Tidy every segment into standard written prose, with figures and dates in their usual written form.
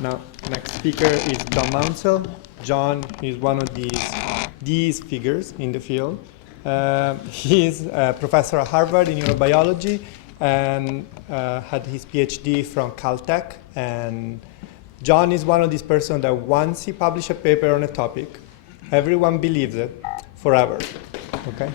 Now, next speaker is John Maunsell. John is one of these figures in the field. He's a professor at Harvard in neurobiology and had his PhD from Caltech. And John is one of these persons that once he publishes a paper on a topic, everyone believes it forever. Okay?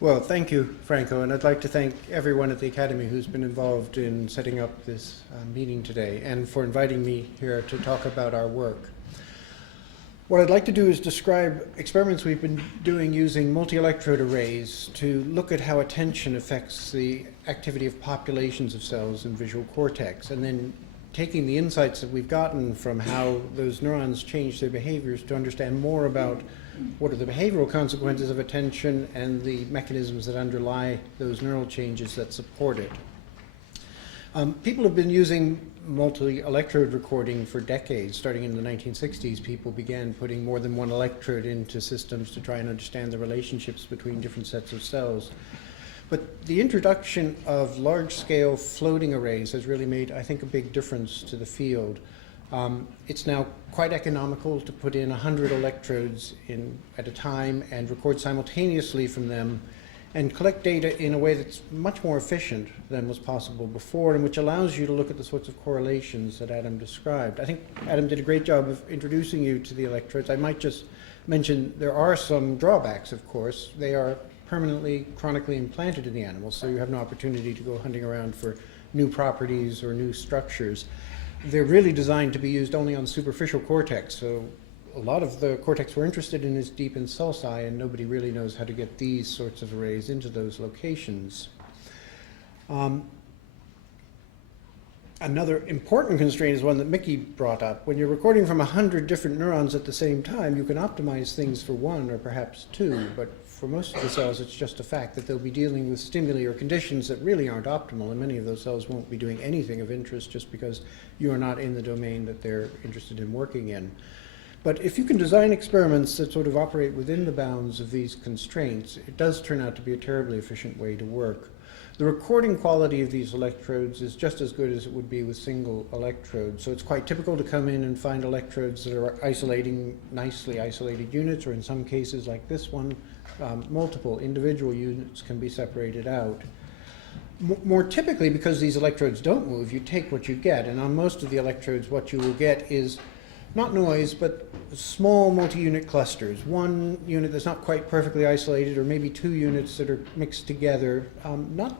Well, thank you, Franco, and I'd like to thank everyone at the Academy who's been involved in setting up this meeting today and for inviting me here to talk about our work. What I'd like to do is describe experiments we've been doing using multi-electrode arrays to look at how attention affects the activity of populations of cells in visual cortex, and then taking the insights that we've gotten from how those neurons change their behaviors to understand more about what are the behavioral consequences of attention and the mechanisms that underlie those neural changes that support it. People have been using multi-electrode recording for decades. Starting in the 1960s, people began putting more than one electrode into systems to try and understand the relationships between different sets of cells. But the introduction of large-scale floating arrays has really made, I think, a big difference to the field. It's now quite economical to put in 100 electrodes at a time and record simultaneously from them and collect data in a way that's much more efficient than was possible before, and which allows you to look at the sorts of correlations that Adam described. I think Adam did a great job of introducing you to the electrodes. I might just mention there are some drawbacks, of course. They are permanently, chronically implanted in the animal, so you have no opportunity to go hunting around for new properties or new structures. They're really designed to be used only on superficial cortex, so a lot of the cortex we're interested in is deep in sulci, and nobody really knows how to get these sorts of arrays into those locations. Another important constraint is one that Mickey brought up. When you're recording from 100 different neurons at the same time, you can optimize things for one or perhaps two, but for most of the cells, it's just a fact that they'll be dealing with stimuli or conditions that really aren't optimal, and many of those cells won't be doing anything of interest just because you are not in the domain that they're interested in working in. But if you can design experiments that sort of operate within the bounds of these constraints, it does turn out to be a terribly efficient way to work. The recording quality of these electrodes is just as good as it would be with single electrodes. So it's quite typical to come in and find electrodes that are isolating nicely isolated units, or in some cases like this one, multiple individual units can be separated out. More typically, because these electrodes don't move, you take what you get, and on most of the electrodes what you will get is not noise, but small multi-unit clusters. One unit that's not quite perfectly isolated, or maybe two units that are mixed together. Not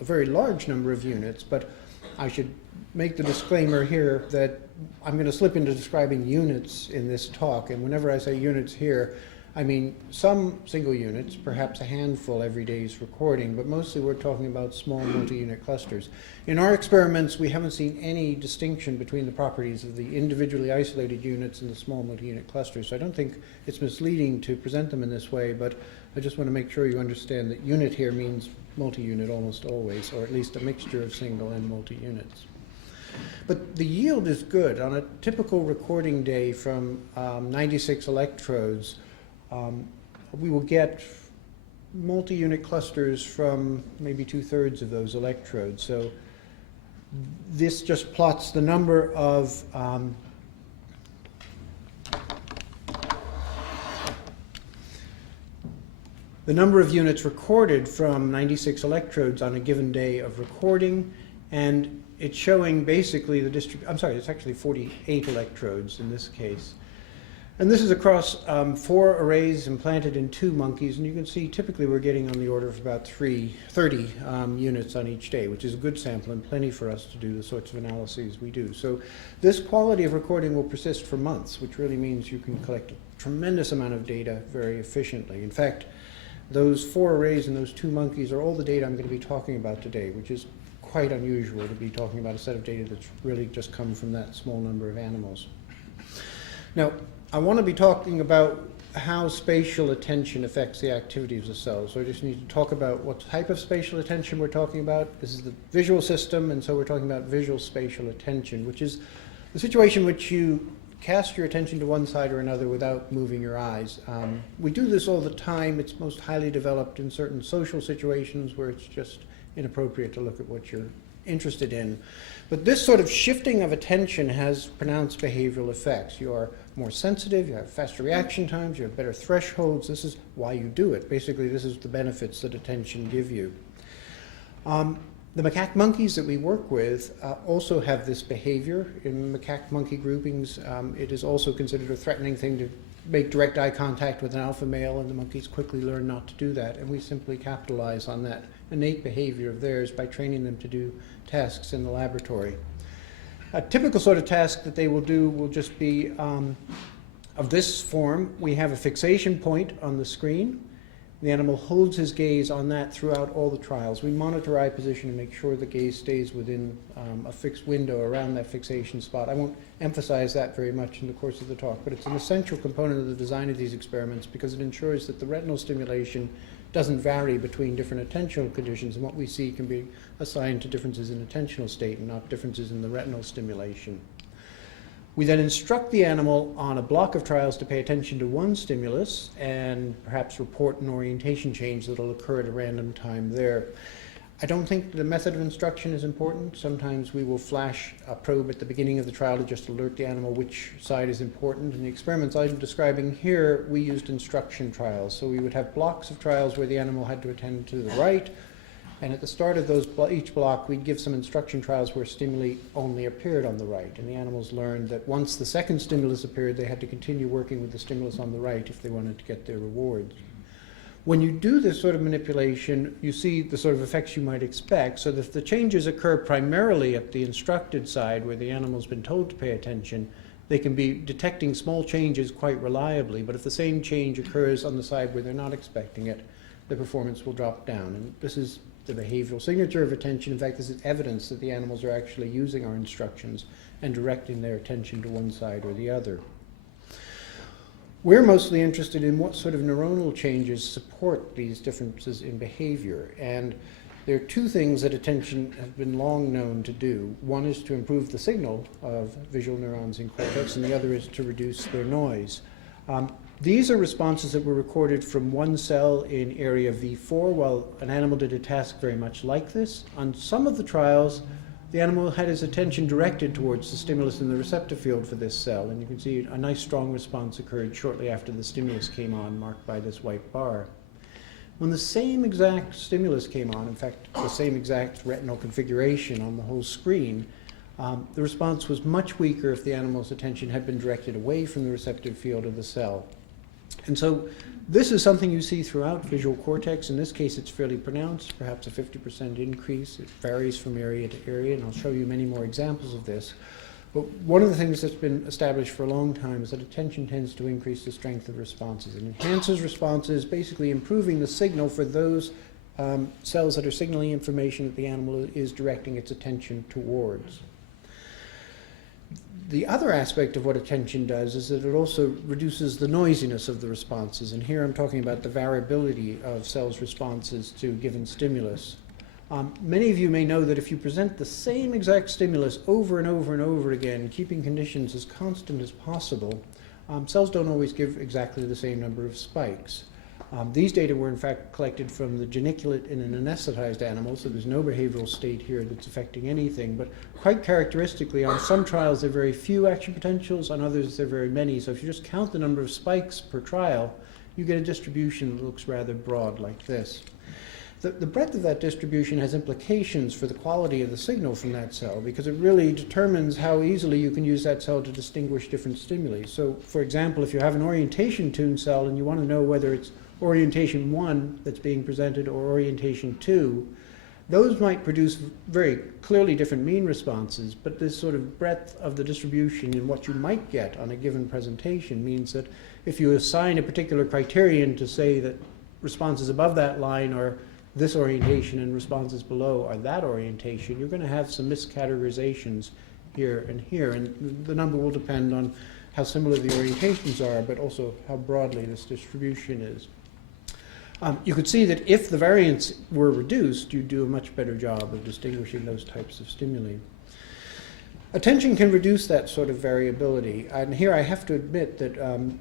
a very large number of units, but I should make the disclaimer here that I'm going to slip into describing units in this talk, and whenever I say units here, I mean some single units, perhaps a handful every day's recording, but mostly we're talking about small multi-unit clusters. In our experiments, we haven't seen any distinction between the properties of the individually isolated units and the small multi-unit clusters, so I don't think it's misleading to present them in this way, but I just want to make sure you understand that unit here means multi-unit almost always, or at least a mixture of single and multi-units. But the yield is good. On a typical recording day from 96 electrodes, we will get multi-unit clusters from maybe 2/3 of those electrodes. So this just plots the number of units recorded from 96 electrodes on a given day of recording, and it's showing basically the I'm sorry, it's actually 48 electrodes in this case. And this is across 4 arrays implanted in 2 monkeys, and you can see typically we're getting on the order of about 30 units on each day, which is a good sample and plenty for us to do the sorts of analyses we do. So this quality of recording will persist for months, which really means you can collect a tremendous amount of data very efficiently. In fact, those 4 arrays and those 2 monkeys are all the data I'm going to be talking about today, which is quite unusual to be talking about a set of data that's really just come from that small number of animals. Now, I want to be talking about how spatial attention affects the activities of the cells. So I just need to talk about what type of spatial attention we're talking about. This is the visual system, and so we're talking about visual spatial attention, which is the situation in which you cast your attention to one side or another without moving your eyes. We do this all the time. It's most highly developed in certain social situations where it's just inappropriate to look at what you're interested in. But this sort of shifting of attention has pronounced behavioral effects. You are more sensitive, you have faster reaction times, you have better thresholds. This is why you do it. Basically, this is the benefits that attention give you. The macaque monkeys that we work with also have this behavior. In macaque monkey groupings, it is also considered a threatening thing to make direct eye contact with an alpha male, and the monkeys quickly learn not to do that. And we simply capitalize on that innate behavior of theirs by training them to do tasks in the laboratory. A typical sort of task that they will do will just be of this form. We have a fixation point on the screen. The animal holds his gaze on that throughout all the trials. We monitor eye position and make sure the gaze stays within a fixed window around that fixation spot. I won't emphasize that very much in the course of the talk, but it's an essential component of the design of these experiments because it ensures that the retinal stimulation doesn't vary between different attentional conditions, and what we see can be assigned to differences in attentional state and not differences in the retinal stimulation. We then instruct the animal on a block of trials to pay attention to one stimulus and perhaps report an orientation change that will occur at a random time there. I don't think the method of instruction is important. Sometimes we will flash a probe at the beginning of the trial to just alert the animal which side is important. In the experiments I'm describing here, we used instruction trials. So we would have blocks of trials where the animal had to attend to the right, and at the start of those each block, we'd give some instruction trials where stimuli only appeared on the right. And the animals learned that once the second stimulus appeared, they had to continue working with the stimulus on the right if they wanted to get their rewards. When you do this sort of manipulation, you see the sort of effects you might expect. So that if the changes occur primarily at the instructed side, where the animal's been told to pay attention, they can be detecting small changes quite reliably. But if the same change occurs on the side where they're not expecting it, the performance will drop down. And this is the behavioral signature of attention. In fact, this is evidence that the animals are actually using our instructions and directing their attention to one side or the other. We're mostly interested in what sort of neuronal changes support these differences in behavior. And there are two things that attention has been long known to do. One is to improve the signal of visual neurons in cortex, and the other is to reduce their noise. These are responses that were recorded from one cell in area V4 while an animal did a task very much like this. On some of the trials, the animal had his attention directed towards the stimulus in the receptor field for this cell, and you can see a nice strong response occurred shortly after the stimulus came on, marked by this white bar. When the same exact stimulus came on, in fact, the same exact retinal configuration on the whole screen, the response was much weaker if the animal's attention had been directed away from the receptive field of the cell. And so this is something you see throughout visual cortex. In this case, it's fairly pronounced, perhaps a 50% increase. It varies from area to area, and I'll show you many more examples of this. But one of the things that's been established for a long time is that attention tends to increase the strength of responses. It enhances responses, basically improving the signal for those cells that are signaling information that the animal is directing its attention towards. The other aspect of what attention does is that it also reduces the noisiness of the responses. And here I'm talking about the variability of cells' responses to given stimulus. Many of you may know that if you present the same exact stimulus over and over and over again, keeping conditions as constant as possible, cells don't always give exactly the same number of spikes. These data were in fact collected from the geniculate in an anesthetized animal, so there's no behavioral state here that's affecting anything. But quite characteristically, on some trials there are very few action potentials, on others there are very many. So if you just count the number of spikes per trial, you get a distribution that looks rather broad like this. The breadth of that distribution has implications for the quality of the signal from that cell, because it really determines how easily you can use that cell to distinguish different stimuli. So, for example, if you have an orientation tuned cell and you want to know whether it's orientation 1 that's being presented or orientation 2, those might produce very clearly different mean responses, but this sort of breadth of the distribution in what you might get on a given presentation means that if you assign a particular criterion to say that responses above that line are this orientation and responses below are that orientation, you're going to have some miscategorizations here, and the number will depend on how similar the orientations are, but also how broadly this distribution is. You could see that if the variance were reduced, you'd do a much better job of distinguishing those types of stimuli. Attention can reduce that sort of variability. And here I have to admit that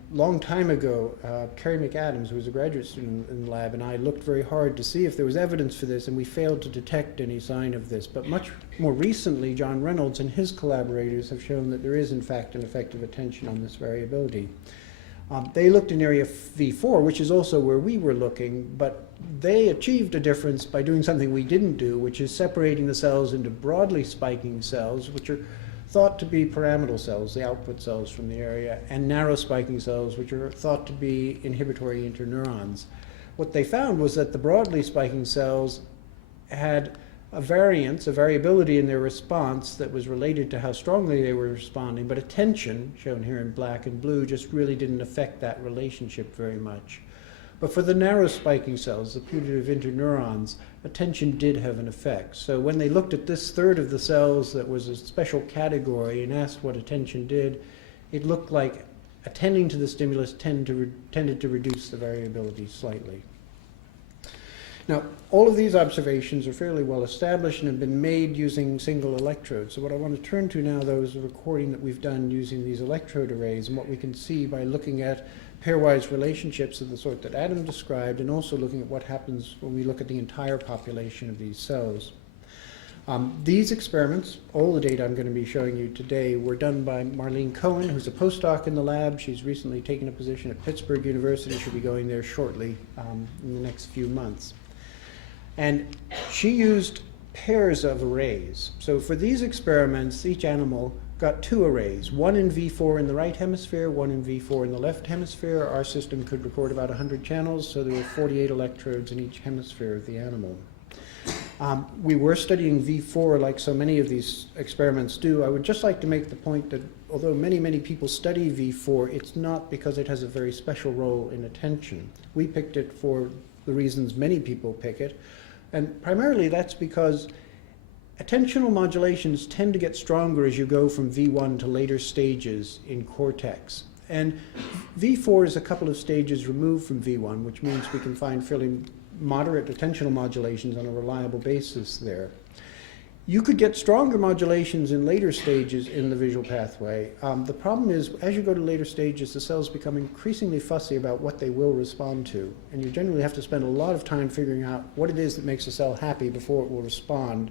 long time ago, Carrie McAdams, who was a graduate student in the lab, and I looked very hard to see if there was evidence for this, and we failed to detect any sign of this. But much more recently, John Reynolds and his collaborators have shown that there is, in fact, an effect of attention on this variability. They looked in area V4, which is also where we were looking, but they achieved a difference by doing something we didn't do, which is separating the cells into broadly spiking cells, which are thought to be pyramidal cells, the output cells from the area, and narrow spiking cells, which are thought to be inhibitory interneurons. What they found was that the broadly spiking cells had a variance, a variability in their response that was related to how strongly they were responding, but attention, shown here in black and blue, just really didn't affect that relationship very much. But for the narrow spiking cells, the putative interneurons, attention did have an effect. So when they looked at this third of the cells that was a special category and asked what attention did, it looked like attending to the stimulus tended to reduce the variability slightly. Now, all of these observations are fairly well established and have been made using single electrodes. So what I want to turn to now, though, is a recording that we've done using these electrode arrays and what we can see by looking at pairwise relationships of the sort that Adam described, and also looking at what happens when we look at the entire population of these cells. These experiments, all the data I'm going to be showing you today, were done by Marlene Cohen, who's a postdoc in the lab. She's recently taken a position at Pittsburgh University. She'll be going there shortly in the next few months. And she used pairs of arrays. So for these experiments, each animal got two arrays, one in V4 in the right hemisphere, one in V4 in the left hemisphere. Our system could record about 100 channels, so there were 48 electrodes in each hemisphere of the animal. We were studying V4 like so many of these experiments do. I would just like to make the point that although many, many people study V4, it's not because it has a very special role in attention. We picked it for the reasons many people pick it. And primarily that's because attentional modulations tend to get stronger as you go from V1 to later stages in cortex. And V4 is a couple of stages removed from V1, which means we can find fairly moderate attentional modulations on a reliable basis there. You could get stronger modulations in later stages in the visual pathway. The problem is, as you go to later stages, the cells become increasingly fussy about what they will respond to. And you generally have to spend a lot of time figuring out what it is that makes a cell happy before it will respond.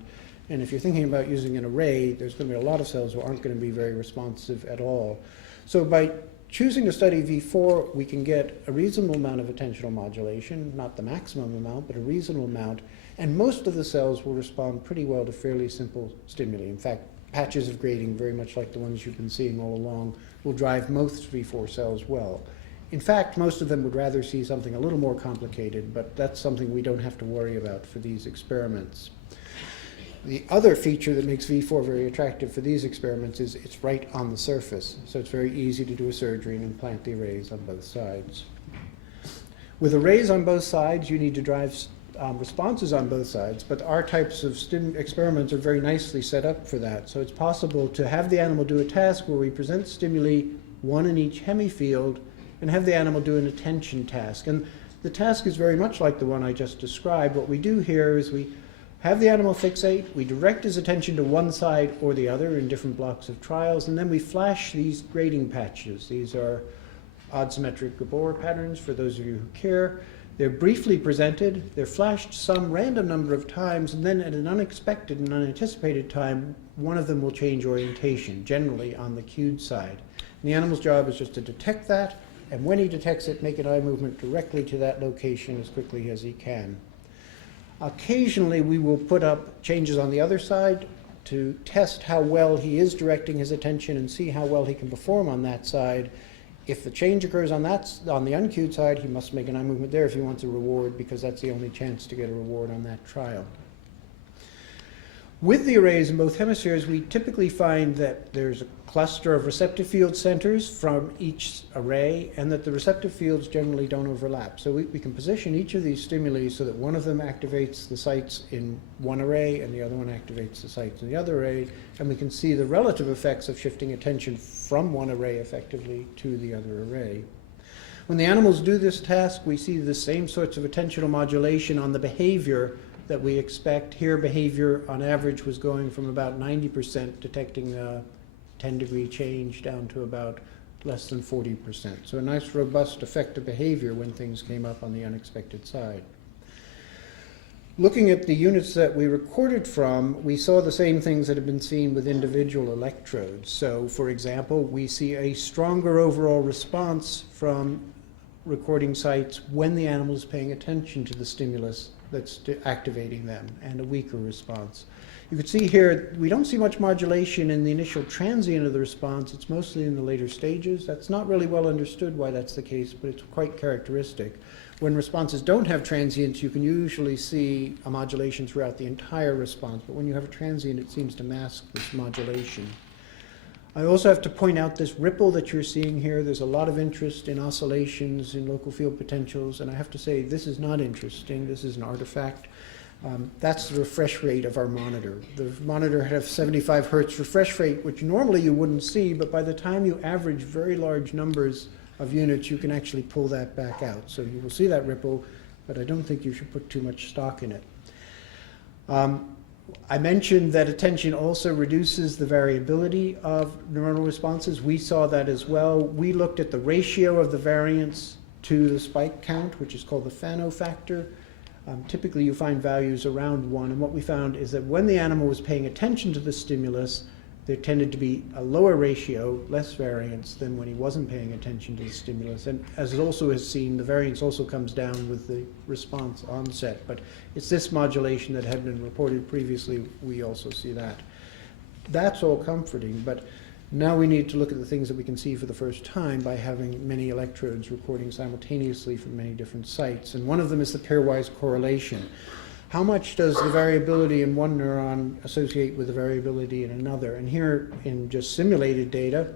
And if you're thinking about using an array, there's going to be a lot of cells who aren't going to be very responsive at all. So by choosing to study V4, we can get a reasonable amount of attentional modulation, not the maximum amount, but a reasonable amount. And most of the cells will respond pretty well to fairly simple stimuli. In fact, patches of grading, very much like the ones you've been seeing all along, will drive most V4 cells well. In fact, most of them would rather see something a little more complicated, but that's something we don't have to worry about for these experiments. The other feature that makes V4 very attractive for these experiments is it's right on the surface. So it's very easy to do a surgery and implant the arrays on both sides. With arrays on both sides, you need to drive responses on both sides, but our types of experiments are very nicely set up for that. So it's possible to have the animal do a task where we present stimuli, one in each hemifield, and have the animal do an attention task. And the task is very much like the one I just described. What we do here is we have the animal fixate, we direct his attention to one side or the other in different blocks of trials, and then we flash these grading patches. These are odd symmetric Gabor patterns for those of you who care. They're briefly presented, they're flashed some random number of times, and then at an unexpected and unanticipated time, one of them will change orientation, generally on the cued side. And the animal's job is just to detect that, and when he detects it, make an eye movement directly to that location as quickly as he can. Occasionally, we will put up changes on the other side to test how well he is directing his attention and see how well he can perform on that side. If the change occurs on the uncued side, he must make an eye movement there if he wants a reward, because that's the only chance to get a reward on that trial. With the arrays in both hemispheres, we typically find that there's a cluster of receptive field centers from each array, and that the receptive fields generally don't overlap. So we can position each of these stimuli so that one of them activates the sites in one array and the other one activates the sites in the other array, and we can see the relative effects of shifting attention from one array effectively to the other array. When the animals do this task, we see the same sorts of attentional modulation on the behavior that we expect. Here, behavior on average was going from about 90% detecting a 10-degree change down to about less than 40%. So a nice, robust effect of behavior when things came up on the unexpected side. Looking at the units that we recorded from, we saw the same things that have been seen with individual electrodes. So, for example, we see a stronger overall response from recording sites when the animal is paying attention to the stimulus that's activating them, and a weaker response. You can see here, we don't see much modulation in the initial transient of the response. It's mostly in the later stages. That's not really well understood why that's the case, but it's quite characteristic. When responses don't have transients, you can usually see a modulation throughout the entire response, but when you have a transient, it seems to mask this modulation. I also have to point out this ripple that you're seeing here. There's a lot of interest in oscillations, in local field potentials, and I have to say this is not interesting. This is an artifact. That's the refresh rate of our monitor. The monitor has 75 hertz refresh rate, which normally you wouldn't see, but by the time you average very large numbers of units, you can actually pull that back out. So you will see that ripple, but I don't think you should put too much stock in it. I mentioned that attention also reduces the variability of neuronal responses. We saw that as well. We looked at the ratio of the variance to the spike count, which is called the Fano factor. Typically you find values around 1, and what we found is that when the animal was paying attention to the stimulus, there tended to be a lower ratio, less variance, than when he wasn't paying attention to the stimulus. And as it also is seen, the variance also comes down with the response onset. But it's this modulation that had been reported previously. We also see that. That's all comforting, but now we need to look at the things that we can see for the first time by having many electrodes recording simultaneously from many different sites. And one of them is the pairwise correlation. How much does the variability in one neuron associate with the variability in another? And here, in just simulated data,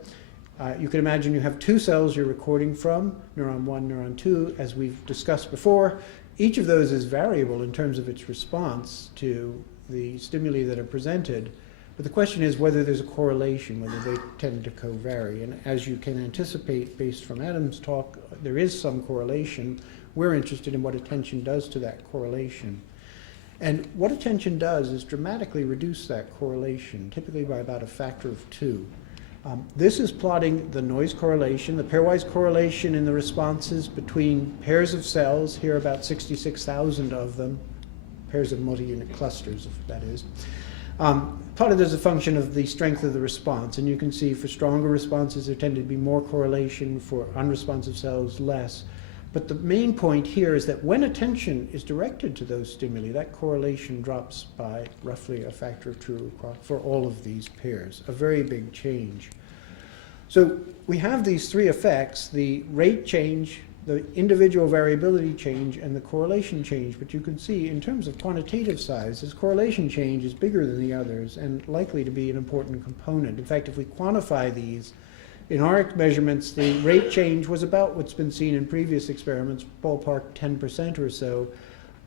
you can imagine you have two cells you're recording from, neuron 1, neuron 2, as we've discussed before. Each of those is variable in terms of its response to the stimuli that are presented. But the question is whether there's a correlation, whether they tend to co-vary. And as you can anticipate based from Adam's talk, there is some correlation. We're interested in what attention does to that correlation. And what attention does is dramatically reduce that correlation, typically by about a factor of 2. This is plotting the noise correlation, the pairwise correlation in the responses between pairs of cells, here about 66,000 of them, pairs of multi-unit clusters, if that is. Plotted as a function of the strength of the response. And you can see for stronger responses, there tended to be more correlation, for unresponsive cells, less. But the main point here is that when attention is directed to those stimuli, that correlation drops by roughly a factor of 2 for all of these pairs, a very big change. So we have these three effects, the rate change, the individual variability change, and the correlation change. But you can see in terms of quantitative size, this correlation change is bigger than the others and likely to be an important component. In fact, if we quantify these, in our measurements, the rate change was about what's been seen in previous experiments, ballpark 10% or so.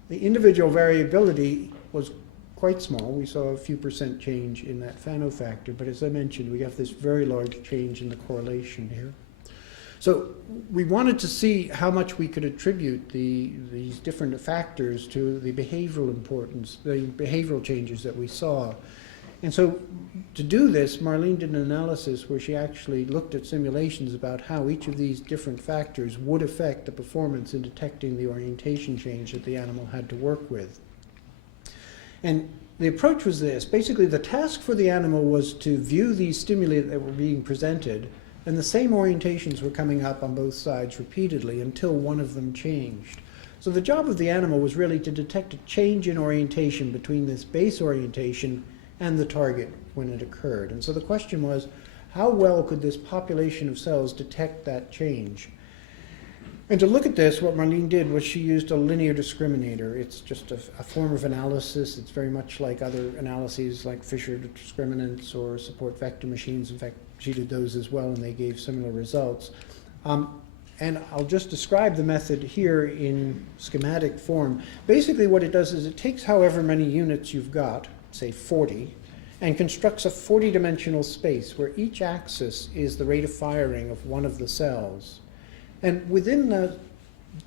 The individual variability was quite small. We saw a few percent change in that Fano factor, but as I mentioned, we have this very large change in the correlation here. So we wanted to see how much we could attribute these different factors to the behavioral importance, the behavioral changes that we saw. And so to do this, Marlene did an analysis where she actually looked at simulations about how each of these different factors would affect the performance in detecting the orientation change that the animal had to work with. And the approach was this. Basically, the task for the animal was to view these stimuli that were being presented, and the same orientations were coming up on both sides repeatedly until one of them changed. So the job of the animal was really to detect a change in orientation between this base orientation and the target when it occurred. And so the question was, how well could this population of cells detect that change? And to look at this, what Marlene did was she used a linear discriminator. It's just a form of analysis. It's very much like other analyses like Fisher discriminants or support vector machines. In fact, she did those as well, and they gave similar results. And I'll just describe the method here in schematic form. Basically what it does is it takes however many units you've got, say 40, and constructs a 40-dimensional space where each axis is the rate of firing of one of the cells. And within the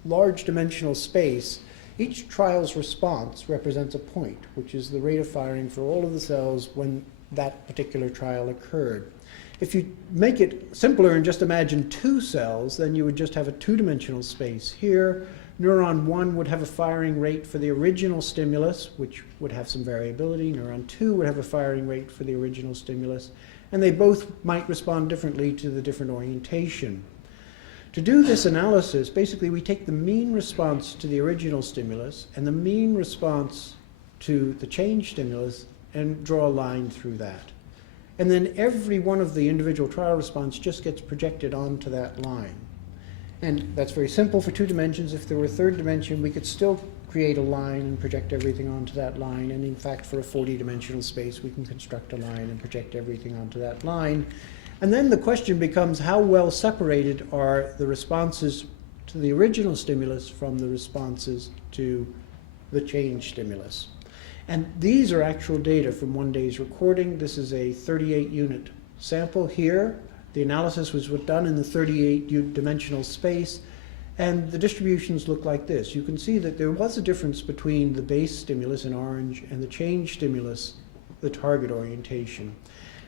large dimensional space, Each trial's response represents a point, which is the rate of firing for all of the cells when that particular trial occurred. If you make it simpler and just imagine two cells, then you would just have a two-dimensional space. Here, neuron 1 would have a firing rate for the original stimulus, which would have some variability. Neuron 2 would have a firing rate for the original stimulus, and they both might respond differently to the different orientation. To do this analysis, basically we take the mean response to the original stimulus and the mean response to the change stimulus and draw a line through that. And then every one of the individual trial response just gets projected onto that line. And that's very simple for two dimensions. If there were a third dimension, we could still create a line and project everything onto that line. And in fact, for a 40-dimensional space, we can construct a line and project everything onto that line. And then the question becomes, how well separated are the responses to the original stimulus from the responses to the change stimulus? And these are actual data from one day's recording. This is a 38-unit sample here. The analysis was done in the 38-dimensional space, and the distributions look like this. You can see that there was a difference between the base stimulus in orange and the change stimulus, the target orientation.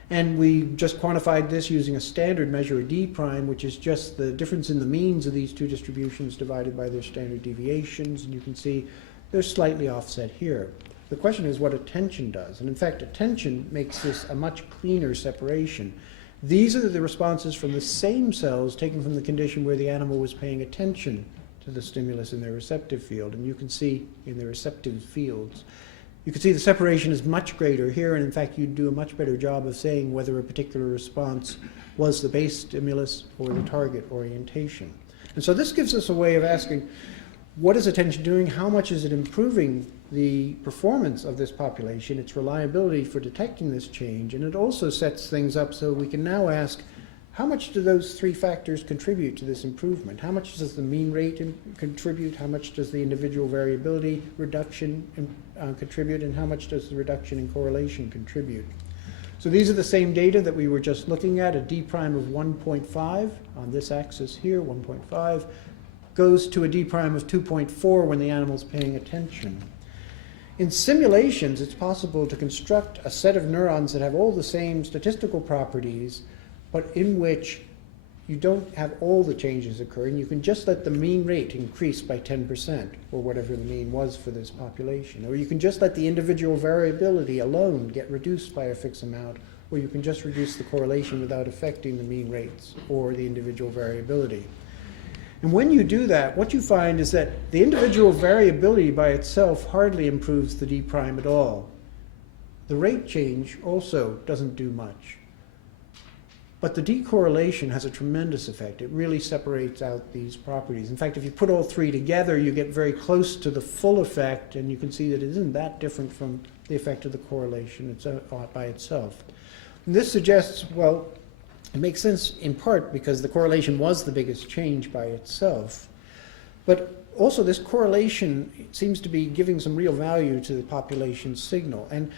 And we just quantified this using a standard measure of D prime, which is just the difference in the means of these two distributions divided by their standard deviations. And you can see they're slightly offset here. The question is what attention does. And in fact, attention makes this a much cleaner separation. These are the responses from the same cells taken from the condition where the animal was paying attention to the stimulus in their receptive field. And you can see in the receptive fields, you can see the separation is much greater here, and in fact you'd do a much better job of saying whether a particular response was the base stimulus or the target orientation. And so this gives us a way of asking, what is attention doing? How much is it improving the performance of this population, its reliability for detecting this change? And it also sets things up so we can now ask, how much do those three factors contribute to this improvement? How much does the mean rate contribute? How much does the individual variability reduction contribute? And how much does the reduction in correlation contribute? So these are the same data that we were just looking at. A D prime of 1.5 on this axis here, 1.5, goes to a D prime of 2.4 when the animal's paying attention. In simulations, it's possible to construct a set of neurons that have all the same statistical properties, but in which you don't have all the changes occur, and you can just let the mean rate increase by 10%, or whatever the mean was for this population. Or you can just let the individual variability alone get reduced by a fixed amount, or you can just reduce the correlation without affecting the mean rates or the individual variability. And when you do that, what you find is that the individual variability by itself hardly improves the D prime at all. The rate change also doesn't do much. But the decorrelation has a tremendous effect. It really separates out these properties. In fact, if you put all three together, you get very close to the full effect, and you can see that it isn't that different from the effect of the correlation by itself. And this suggests, well, it makes sense in part because the correlation was the biggest change by itself. But also this correlation seems to be giving some real value to the population signal. And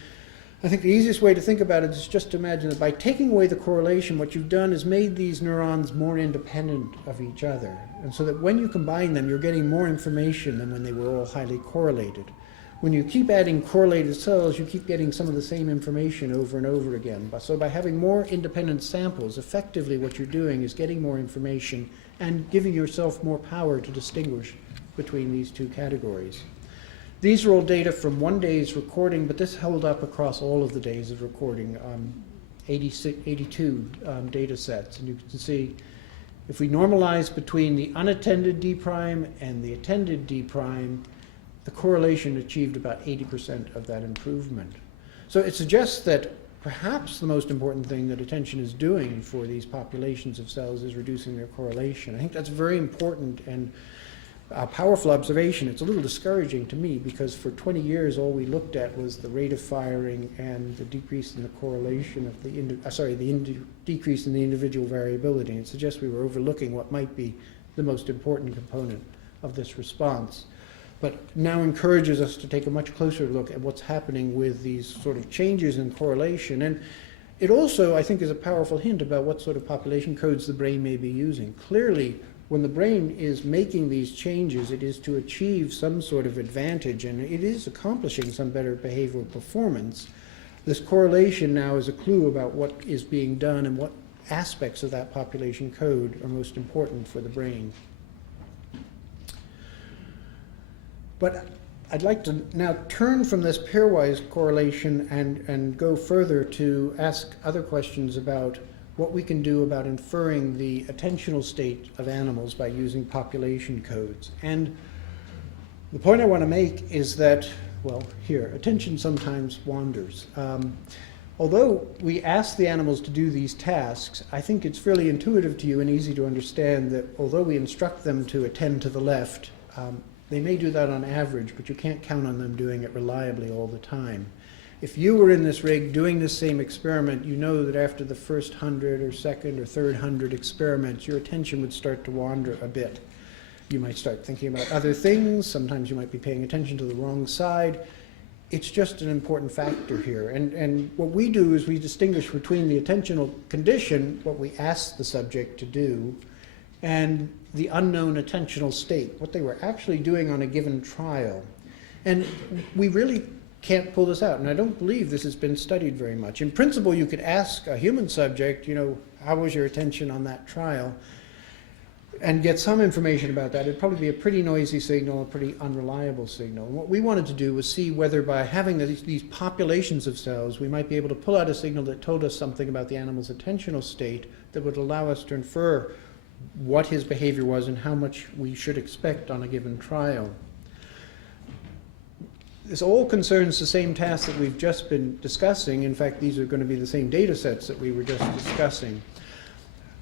I think the easiest way to think about it is just to imagine that by taking away the correlation, what you've done is made these neurons more independent of each other. And so that when you combine them, you're getting more information than when they were all highly correlated. When you keep adding correlated cells, you keep getting some of the same information over and over again. So by having more independent samples, effectively what you're doing is getting more information and giving yourself more power to distinguish between these two categories. These are all data from one day's recording, but this held up across all of the days of recording, 82 data sets. And you can see if we normalize between the unattended D prime and the attended D prime, the correlation achieved about 80% of that improvement. So it suggests that perhaps the most important thing that attention is doing for these populations of cells is reducing their correlation. I think that's very important and a powerful observation. It's a little discouraging to me because for 20 years all we looked at was the rate of firing and the decrease in the correlation of the decrease in the individual variability. And it suggests we were overlooking what might be the most important component of this response. But now encourages us to take a much closer look at what's happening with these sort of changes in correlation. And it also, I think, is a powerful hint about what sort of population codes the brain may be using. Clearly, when the brain is making these changes, it is to achieve some sort of advantage, and it is accomplishing some better behavioral performance. This correlation now is a clue about what is being done and what aspects of that population code are most important for the brain. But I'd like to now turn from this pairwise correlation and go further to ask other questions about what we can do about inferring the attentional state of animals by using population codes. And the point I want to make is that, well, here, attention sometimes wanders. Although we ask the animals to do these tasks, I think it's fairly intuitive to you and easy to understand that although we instruct them to attend to the left, they may do that on average, but you can't count on them doing it reliably all the time. If you were in this rig doing this same experiment, you know that after the first 100 or second or third 100 experiments, your attention would start to wander a bit. You might start thinking about other things. Sometimes you might be paying attention to the wrong side. It's just an important factor here. And what we do is we distinguish between the attentional condition, what we ask the subject to do, and the unknown attentional state, what they were actually doing on a given trial. And we really can't pull this out, and I don't believe this has been studied very much. In principle, you could ask a human subject, you know, how was your attention on that trial, and get some information about that. It'd probably be a pretty noisy signal, a pretty unreliable signal. And what we wanted to do was see whether by having these populations of cells, we might be able to pull out a signal that told us something about the animal's attentional state that would allow us to infer what his behavior was and how much we should expect on a given trial. This all concerns the same tasks that we've just been discussing. In fact, these are going to be the same data sets that we were just discussing.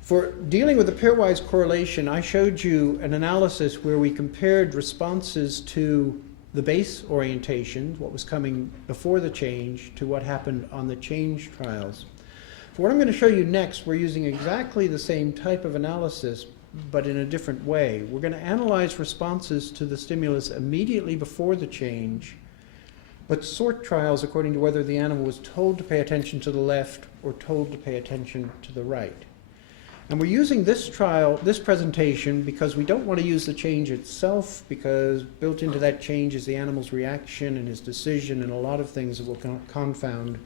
For dealing with the pairwise correlation, I showed you an analysis where we compared responses to the base orientation, what was coming before the change, to what happened on the change trials. For what I'm going to show you next, we're using exactly the same type of analysis, but in a different way. We're going to analyze responses to the stimulus immediately before the change, but sort trials according to whether the animal was told to pay attention to the left or told to pay attention to the right. And we're using this presentation, because we don't want to use the change itself, because built into that change is the animal's reaction and his decision and a lot of things that will confound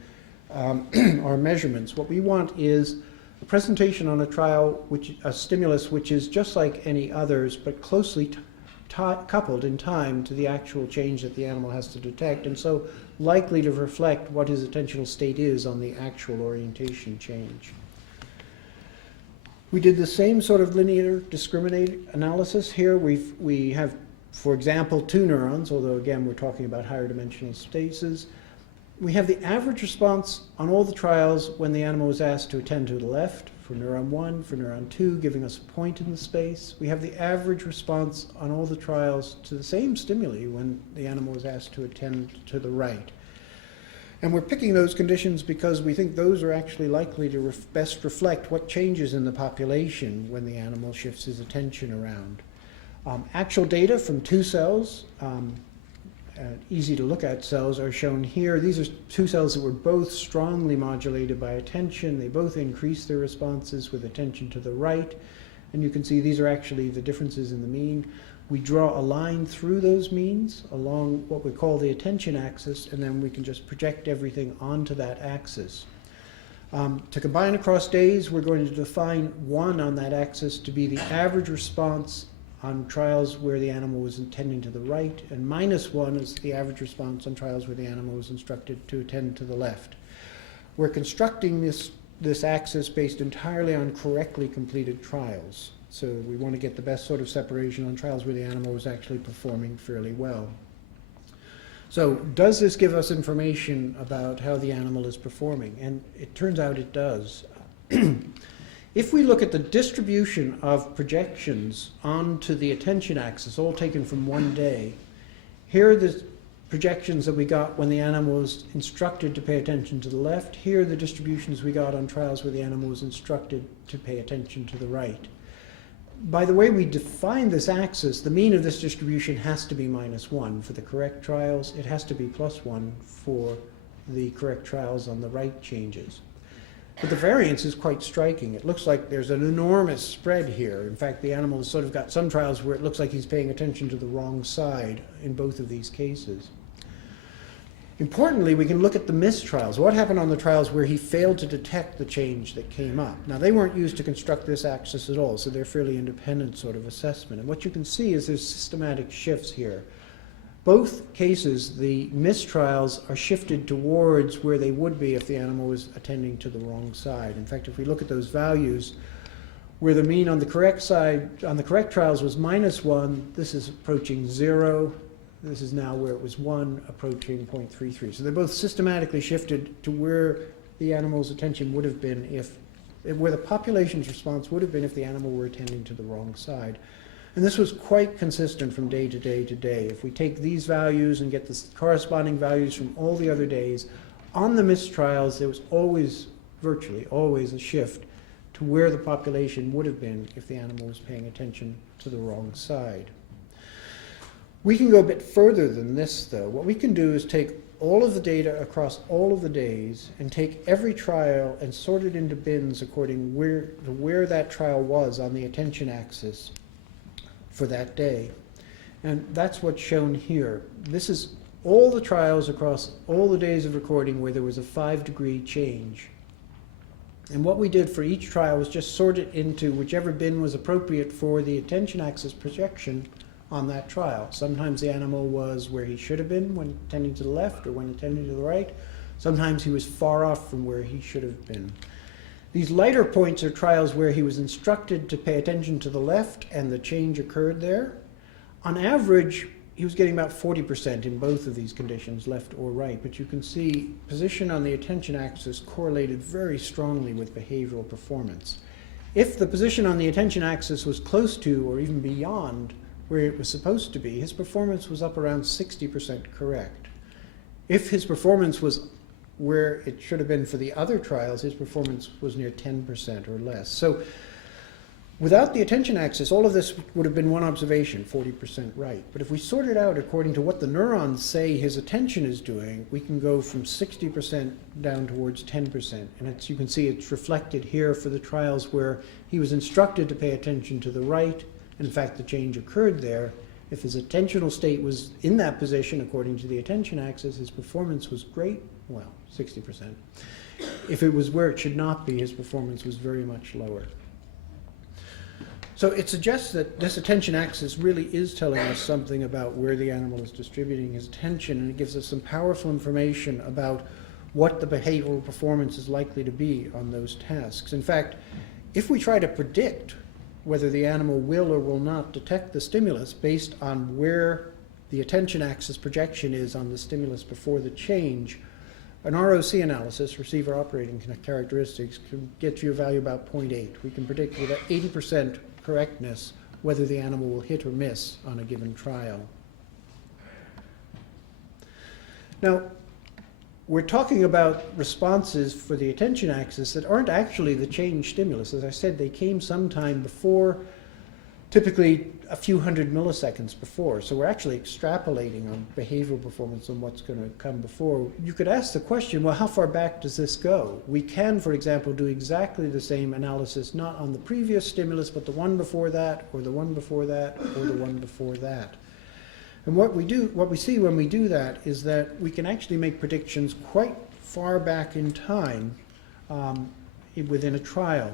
our measurements. What we want is a presentation on a trial, a stimulus which is just like any others, but closely coupled in time to the actual change that the animal has to detect, and so likely to reflect what his attentional state is on the actual orientation change. We did the same sort of linear discriminant analysis here. We have, for example, 2 neurons, although again we're talking about higher dimensional spaces. We have the average response on all the trials when the animal was asked to attend to the left, for neuron 1, for neuron 2, giving us a point in the space. We have the average response on all the trials to the same stimuli when the animal was asked to attend to the right. And we're picking those conditions because we think those are actually likely to best reflect what changes in the population when the animal shifts his attention around. Actual data from 2 cells, easy to look at cells, are shown here. These are 2 cells that were both strongly modulated by attention. They both increased their responses with attention to the right. And you can see these are actually the differences in the mean. We draw a line through those means along what we call the attention axis, and then we can just project everything onto that axis. To combine across days, we're going to define 1 on that axis to be the average response on trials where the animal was attending to the right, and -1 is the average response on trials where the animal was instructed to attend to the left. We're constructing this axis based entirely on correctly completed trials. So we want to get the best sort of separation on trials where the animal was actually performing fairly well. So does this give us information about how the animal is performing? And it turns out it does. If we look at the distribution of projections onto the attention axis, all taken from one day, here are the projections that we got when the animal was instructed to pay attention to the left. Here are the distributions we got on trials where the animal was instructed to pay attention to the right. By the way we define this axis, the mean of this distribution has to be -1 for the correct trials. It has to be +1 for the correct trials on the right changes. But the variance is quite striking. It looks like there's an enormous spread here. In fact, the animal has sort of got some trials where it looks like he's paying attention to the wrong side in both of these cases. Importantly, we can look at the missed trials. What happened on the trials where he failed to detect the change that came up? Now, they weren't used to construct this axis at all, so they're fairly independent sort of assessment. And what you can see is there's systematic shifts here. Both cases, the missed trials are shifted towards where they would be if the animal was attending to the wrong side. In fact, if we look at those values, where the mean on the correct side, on the correct trials was -1, this is approaching 0. This is now where it was 1, approaching 0.33. So they're both systematically shifted to where the animal's attention would have been where the population's response would have been if the animal were attending to the wrong side. And this was quite consistent from day to day to day. If we take these values and get the corresponding values from all the other days, on the missed trials, there was always, virtually always, a shift to where the population would have been if the animal was paying attention to the wrong side. We can go a bit further than this, though. What we can do is take all of the data across all of the days and take every trial and sort it into bins according to where that trial was on the attention axis for that day. And that's what's shown here. This is all the trials across all the days of recording where there was a 5-degree change. And what we did for each trial was just sort it into whichever bin was appropriate for the attention axis projection on that trial. Sometimes the animal was where he should have been when tending to the left or when tending to the right. Sometimes he was far off from where he should have been. These lighter points are trials where he was instructed to pay attention to the left and the change occurred there. On average, he was getting about 40% in both of these conditions, left or right. But you can see position on the attention axis correlated very strongly with behavioral performance. If the position on the attention axis was close to or even beyond where it was supposed to be, his performance was up around 60% correct. If his performance was where it should have been for the other trials, his performance was near 10% or less. So without the attention axis, all of this would have been one observation, 40% right. But if we sort it out according to what the neurons say his attention is doing, we can go from 60% down towards 10%. And you can see it's reflected here for the trials where he was instructed to pay attention to the right. In fact, the change occurred there. If his attentional state was in that position, according to the attention axis, his performance was great, well, 60%. If it was where it should not be, his performance was very much lower. So it suggests that this attention axis really is telling us something about where the animal is distributing his attention, and it gives us some powerful information about what the behavioral performance is likely to be on those tasks. In fact, if we try to predict whether the animal will or will not detect the stimulus based on where the attention axis projection is on the stimulus before the change, an ROC analysis, receiver operating characteristics, can get you a value about 0.8. We can predict with 80% correctness whether the animal will hit or miss on a given trial. Now, we're talking about responses for the attention axis that aren't actually the change stimulus. As I said, they came sometime before, typically a few hundred milliseconds before. So we're actually extrapolating on behavioral performance on what's going to come before. You could ask the question, well, how far back does this go? We can, for example, do exactly the same analysis, not on the previous stimulus, but the one before that, or the one before that, or the one before that. And what we see when we do that is that we can actually make predictions quite far back in time within a trial.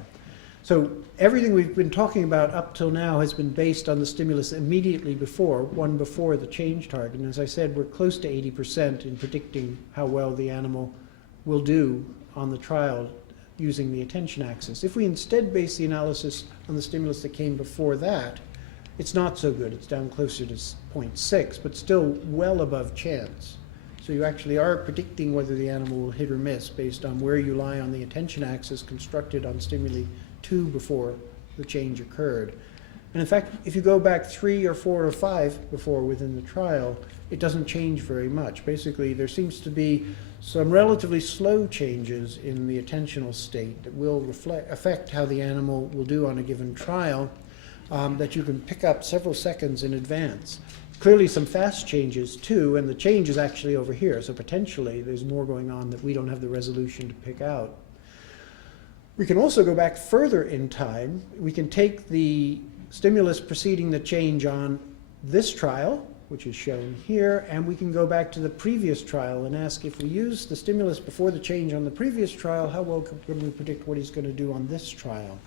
So everything we've been talking about up till now has been based on the stimulus immediately before, one before the change target. And as I said, we're close to 80% in predicting how well the animal will do on the trial using the attention axis. If we instead base the analysis on the stimulus that came before that, it's not so good. It's down closer to 0.6, but still well above chance. So you actually are predicting whether the animal will hit or miss based on where you lie on the attention axis constructed on stimuli 2 before the change occurred. And in fact, if you go back 3 or 4 or 5 before within the trial, it doesn't change very much. Basically, there seems to be some relatively slow changes in the attentional state that will affect how the animal will do on a given trial, that you can pick up several seconds in advance. Clearly some fast changes too, and the change is actually over here, so potentially there's more going on that we don't have the resolution to pick out. We can also go back further in time. We can take the stimulus preceding the change on this trial, which is shown here, and we can go back to the previous trial and ask, if we use the stimulus before the change on the previous trial, how well can we predict what he's going to do on this trial?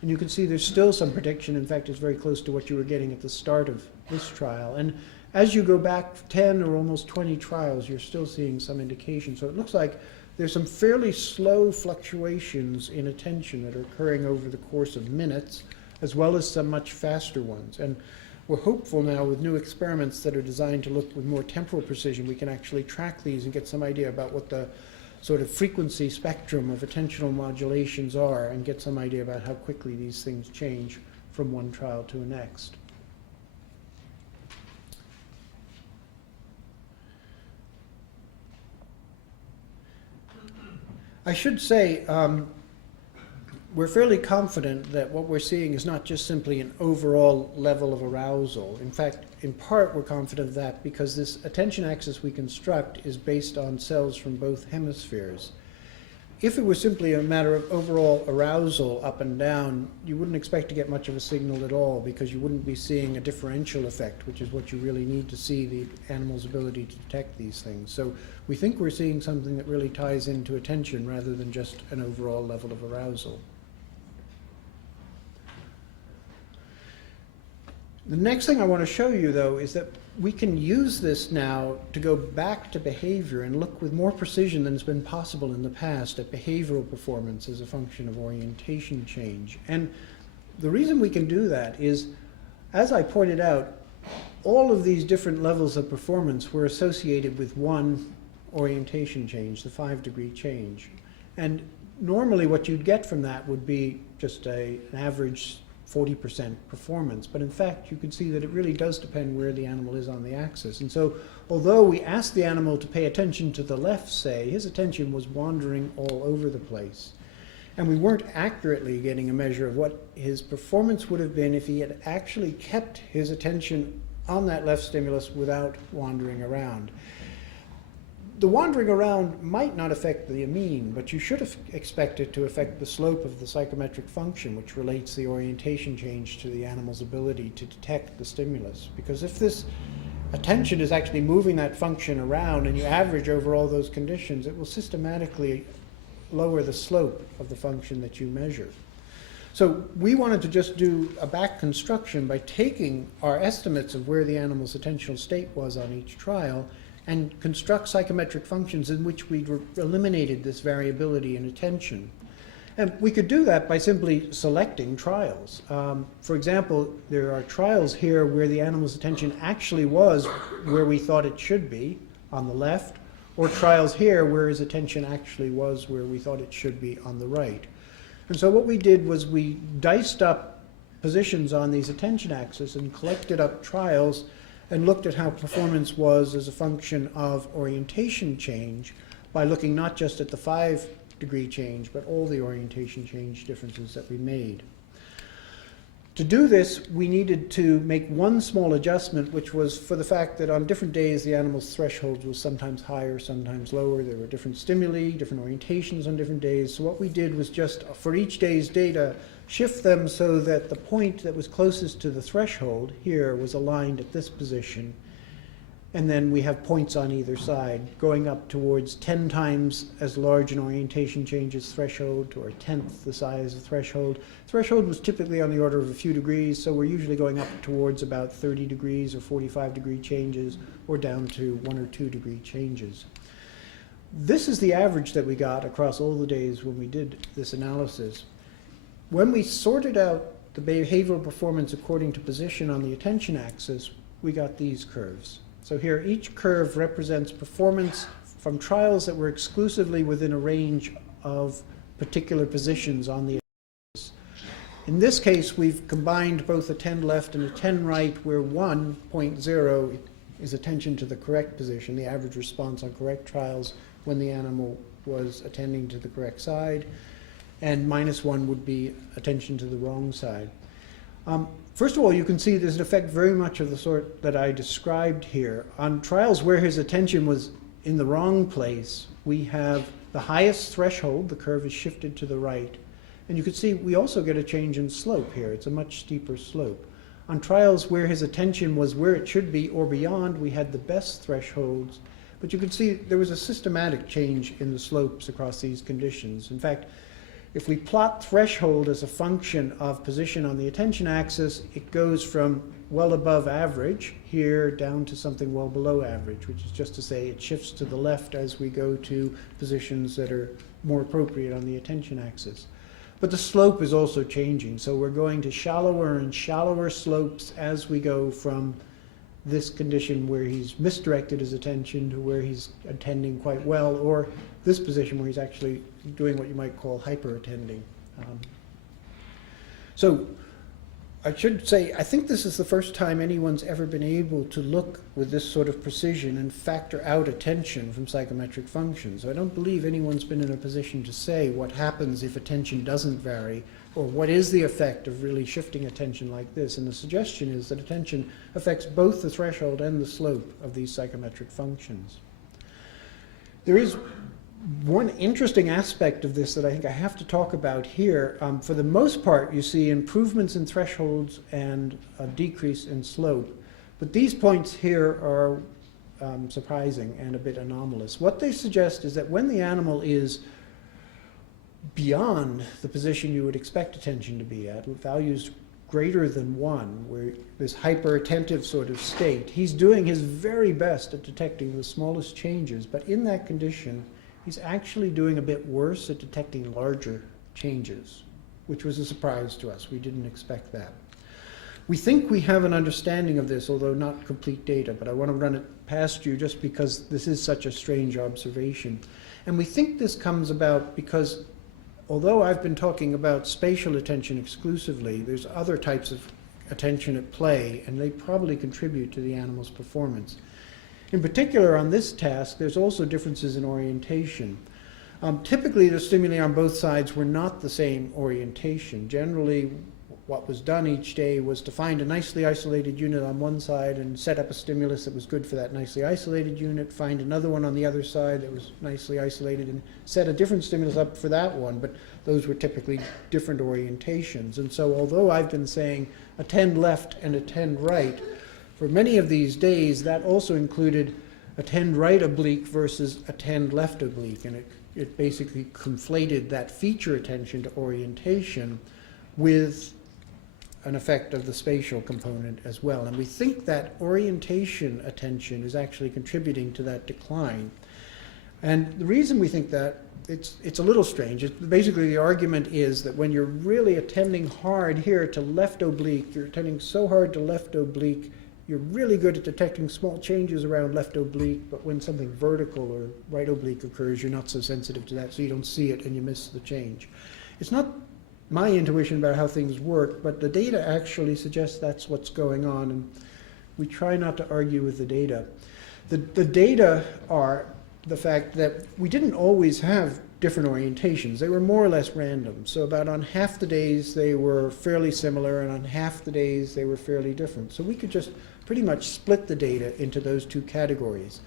And you can see there's still some prediction. In fact, it's very close to what you were getting at the start of this trial. And as you go back 10 or almost 20 trials, you're still seeing some indication. So it looks like there's some fairly slow fluctuations in attention that are occurring over the course of minutes, as well as some much faster ones. And we're hopeful now with new experiments that are designed to look with more temporal precision, we can actually track these and get some idea about what the sort of frequency spectrum of attentional modulations are, and get some idea about how quickly these things change from one trial to the next. I should say, we're fairly confident that what we're seeing is not just simply an overall level of arousal. In fact, in part, we're confident of that because this attention axis we construct is based on cells from both hemispheres. If it were simply a matter of overall arousal up and down, you wouldn't expect to get much of a signal at all, because you wouldn't be seeing a differential effect, which is what you really need to see the animal's ability to detect these things. So we think we're seeing something that really ties into attention rather than just an overall level of arousal. The next thing I want to show you, though, is that we can use this now to go back to behavior and look with more precision than has been possible in the past at behavioral performance as a function of orientation change. And the reason we can do that is, as I pointed out, all of these different levels of performance were associated with one orientation change, the 5-degree change. And normally what you'd get from that would be just an average 40% performance, but in fact you can see that it really does depend where the animal is on the axis. And so although we asked the animal to pay attention to the left, say, his attention was wandering all over the place. And we weren't accurately getting a measure of what his performance would have been if he had actually kept his attention on that left stimulus without wandering around. The wandering around might not affect the mean, but you should expect it to affect the slope of the psychometric function, which relates the orientation change to the animal's ability to detect the stimulus. Because if this attention is actually moving that function around and you average over all those conditions, it will systematically lower the slope of the function that you measure. So we wanted to just do a back construction by taking our estimates of where the animal's attentional state was on each trial and construct psychometric functions in which we eliminated this variability in attention. And we could do that by simply selecting trials. For example, there are trials here where the animal's attention actually was where we thought it should be, on the left, or trials here where his attention actually was where we thought it should be, on the right. And so what we did was we diced up positions on these attention axes and collected up trials and looked at how performance was as a function of orientation change by looking not just at the 5-degree change, but all the orientation change differences that we made. To do this, we needed to make one small adjustment, which was for the fact that on different days the animal's threshold was sometimes higher, sometimes lower. There were different stimuli, different orientations on different days. So what we did was just, for each day's data, shift them so that the point that was closest to the threshold here was aligned at this position. And then we have points on either side going up towards 10 times as large an orientation change as threshold, or a tenth the size of threshold. Threshold was typically on the order of a few degrees, so we're usually going up towards about 30 degrees or 45-degree changes, or down to 1 or 2 degree changes. This is the average that we got across all the days when we did this analysis. When we sorted out the behavioral performance according to position on the attention axis, we got these curves. So here, each curve represents performance from trials that were exclusively within a range of particular positions on the axis. In this case, we've combined both a 10 left and a 10 right, where 1.0 is attention to the correct position, the average response on correct trials when the animal was attending to the correct side, and -1 would be attention to the wrong side. First of all, you can see there's an effect very much of the sort that I described here. On trials where his attention was in the wrong place, we have the highest threshold, the curve is shifted to the right, And you can see we also get a change in slope here. It's a much steeper slope. On trials where his attention was where it should be or beyond, we had the best thresholds. But you can see there was a systematic change in the slopes across these conditions. In fact, if we plot threshold as a function of position on the attention axis, it goes from well above average here down to something well below average, which is just to say it shifts to the left as we go to positions that are more appropriate on the attention axis. But the slope is also changing, so we're going to shallower and shallower slopes as we go from this condition where he's misdirected his attention to where he's attending quite well, or this position where he's actually doing what you might call hyper-attending. So I should say, I think this is the first time anyone's ever been able to look with this sort of precision and factor out attention from psychometric functions. I don't believe anyone's been in a position to say what happens if attention doesn't vary, or what is the effect of really shifting attention like this. And the suggestion is that attention affects both the threshold and the slope of these psychometric functions. There is one interesting aspect of this that I think I have to talk about here. For the most part, you see improvements in thresholds and a decrease in slope. But these points here are surprising and a bit anomalous. What they suggest is that when the animal is beyond the position you would expect attention to be at, values greater than 1, where this hyper-attentive sort of state, he's doing his very best at detecting the smallest changes. But in that condition, he's actually doing a bit worse at detecting larger changes, which was a surprise to us. We didn't expect that. We think we have an understanding of this, although not complete data, but I want to run it past you just because this is such a strange observation. And we think this comes about because although I've been talking about spatial attention exclusively, there's other types of attention at play, and they probably contribute to the animal's performance. In particular, on this task, there's also differences in orientation. Typically, the stimuli on both sides were not the same orientation. Generally, what was done each day was to find a nicely isolated unit on one side and set up a stimulus that was good for that nicely isolated unit, find another one on the other side that was nicely isolated, and set a different stimulus up for that one. But those were typically different orientations. And so although I've been saying attend left and attend right, for many of these days, that also included attend right oblique versus attend left oblique. And it basically conflated that feature attention to orientation with an effect of the spatial component as well. And we think that orientation attention is actually contributing to that decline. And the reason we think that, it's a little strange. Basically, the argument is that when you're really attending hard here to left oblique, you're attending so hard to left oblique, you're really good at detecting small changes around left oblique, but when something vertical or right oblique occurs, you're not so sensitive to that, so you don't see it and you miss the change. It's not my intuition about how things work, but the data actually suggests that's what's going on, and we try not to argue with the data. The data are the fact that we didn't always have different orientations. They were more or less random. So about on half the days they were fairly similar, and on half the days they were fairly different. So we could just pretty much split the data into those two categories.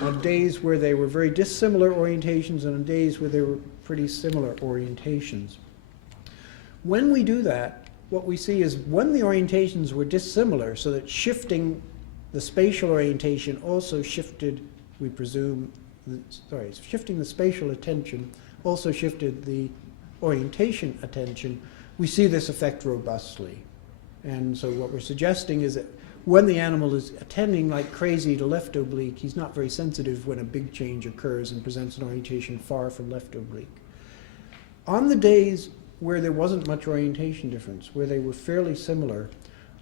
On days where they were very dissimilar orientations and on days where they were pretty similar orientations. When we do that, what we see is when the orientations were dissimilar, so that shifting the spatial orientation also shifted, we presume, shifting the spatial attention also shifted the orientation attention, we see this effect robustly. And so what we're suggesting is that when the animal is attending like crazy to left oblique, he's not very sensitive when a big change occurs and presents an orientation far from left oblique. On the days where there wasn't much orientation difference, where they were fairly similar,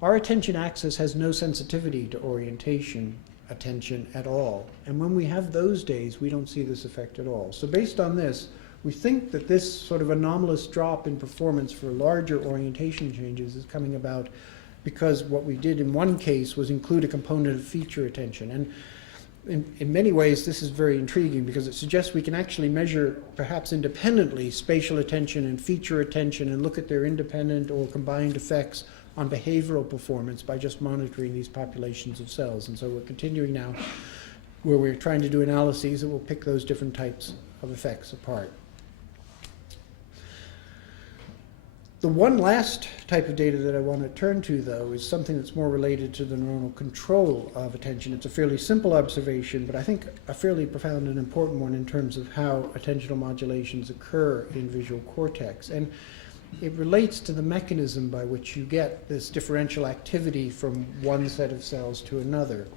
our attention axis has no sensitivity to orientation attention at all. And when we have those days, we don't see this effect at all. So based on this, we think that this sort of anomalous drop in performance for larger orientation changes is coming about because what we did in one case was include a component of feature attention. And in many ways, this is very intriguing because it suggests we can actually measure, perhaps independently, spatial attention and feature attention and look at their independent or combined effects on behavioral performance by just monitoring these populations of cells. And so we're continuing now where we're trying to do analyses that will pick those different types of effects apart. The one last type of data that I want to turn to, though, is something that's more related to the neuronal control of attention. It's a fairly simple observation, but I think a fairly profound and important one in terms of how attentional modulations occur in visual cortex. And it relates to the mechanism by which you get this differential activity from one set of cells to another.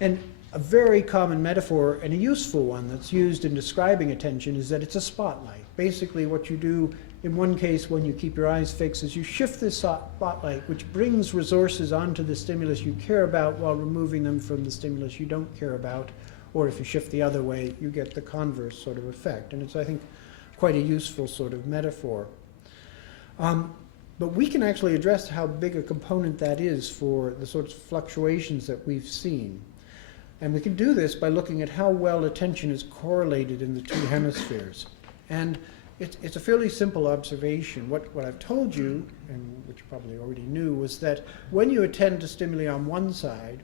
And a very common metaphor, and a useful one that's used in describing attention, is that it's a spotlight. Basically, what you do in one case when you keep your eyes fixed is you shift this spotlight, which brings resources onto the stimulus you care about while removing them from the stimulus you don't care about. Or if you shift the other way, you get the converse sort of effect. And it's, I think, quite a useful sort of metaphor. But we can actually address how big a component that is for the sorts of fluctuations that we've seen. And we can do this by looking at how well attention is correlated in the two hemispheres. And it's a fairly simple observation. What I've told you, and which you probably already knew, was that when you attend to stimuli on one side,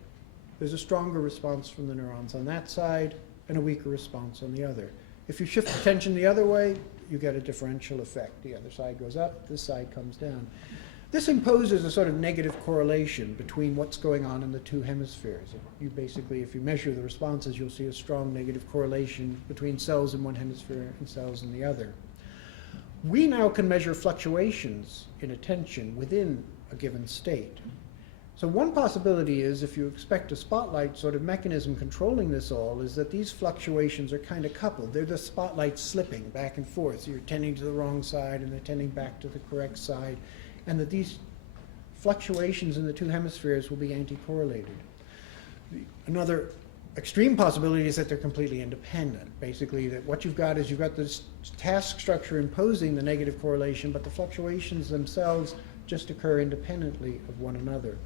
there's a stronger response from the neurons on that side and a weaker response on the other. If you shift attention the other way, you get a differential effect. The other side goes up, this side comes down. This imposes a sort of negative correlation between what's going on in the two hemispheres. You basically, if you measure the responses, you'll see a strong negative correlation between cells in one hemisphere and cells in the other. We now can measure fluctuations in attention within a given state. So one possibility is, if you expect a spotlight sort of mechanism controlling this all, is that these fluctuations are kind of coupled. They're the spotlight slipping back and forth. So you're tending to the wrong side and they're tending back to the correct side. And that these fluctuations in the two hemispheres will be anti-correlated. Another extreme possibility is that they're completely independent. Basically, that what you've got is you've got this task structure imposing the negative correlation, but the fluctuations themselves just occur independently of one another.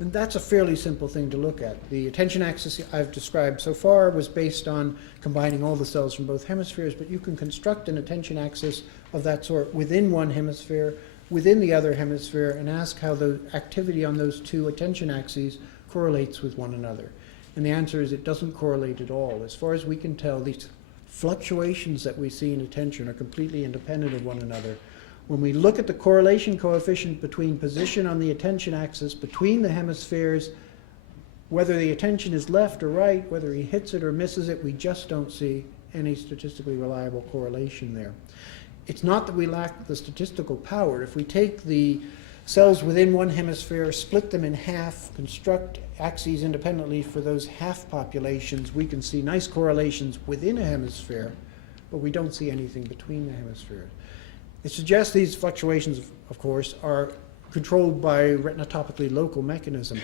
And that's a fairly simple thing to look at. The attention axis I've described so far was based on combining all the cells from both hemispheres, but you can construct an attention axis of that sort within one hemisphere, within the other hemisphere, and ask how the activity on those two attention axes correlates with one another. And the answer is it doesn't correlate at all. As far as we can tell, these fluctuations that we see in attention are completely independent of one another. When we look at the correlation coefficient between position on the attention axis between the hemispheres, whether the attention is left or right, whether he hits it or misses it, we just don't see any statistically reliable correlation there. It's not that we lack the statistical power. If we take the cells within one hemisphere, split them in half, construct axes independently for those half populations, we can see nice correlations within a hemisphere, but we don't see anything between the hemispheres. It suggests these fluctuations, of course, are controlled by retinotopically local mechanism.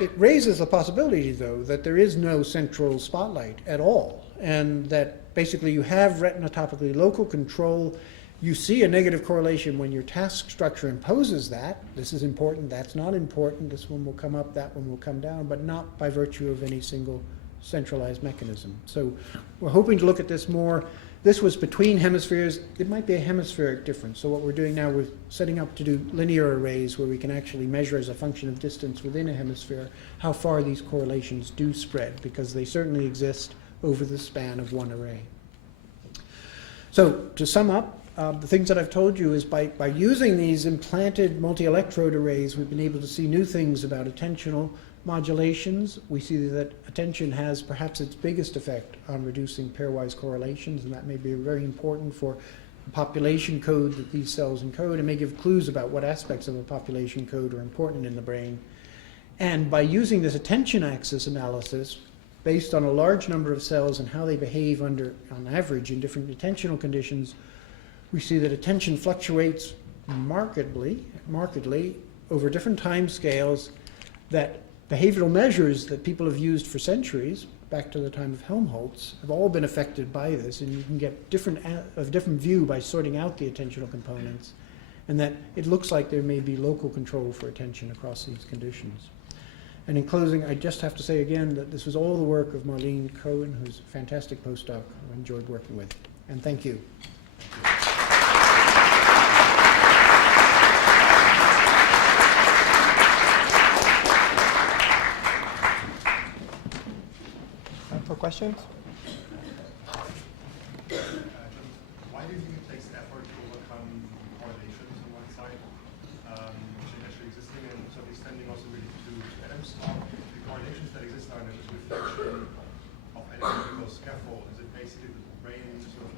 It raises the possibility, though, that there is no central spotlight at all, and that basically you have retinotopically local control. You see a negative correlation when your task structure imposes that. This is important, that's not important, this one will come up, that one will come down, but not by virtue of any single centralized mechanism. So we're hoping to look at this more. This was between hemispheres. It might be a hemispheric difference. So what we're doing now, we're setting up to do linear arrays where we can actually measure as a function of distance within a hemisphere how far these correlations do spread, because they certainly exist over the span of one array. So to sum up, the things that I've told you is by using these implanted multi-electrode arrays, we've been able to see new things about attentional modulations. We see that attention has perhaps its biggest effect on reducing pairwise correlations, and that may be very important for the population code that these cells encode, and may give clues about what aspects of a population code are important in the brain. And by using this attention axis analysis, based on a large number of cells and how they behave on average in different attentional conditions, we see that attention fluctuates markedly over different time scales, that behavioral measures that people have used for centuries, back to the time of Helmholtz, have all been affected by this, and you can get a different view by sorting out the attentional components, and that it looks like there may be local control for attention across these conditions. And in closing, I just have to say again that this was all the work of Marlene Cohen, who's a fantastic postdoc who I enjoyed working with. And thank you. Time for questions? Why do you think it takes effort to overcome correlations on one side?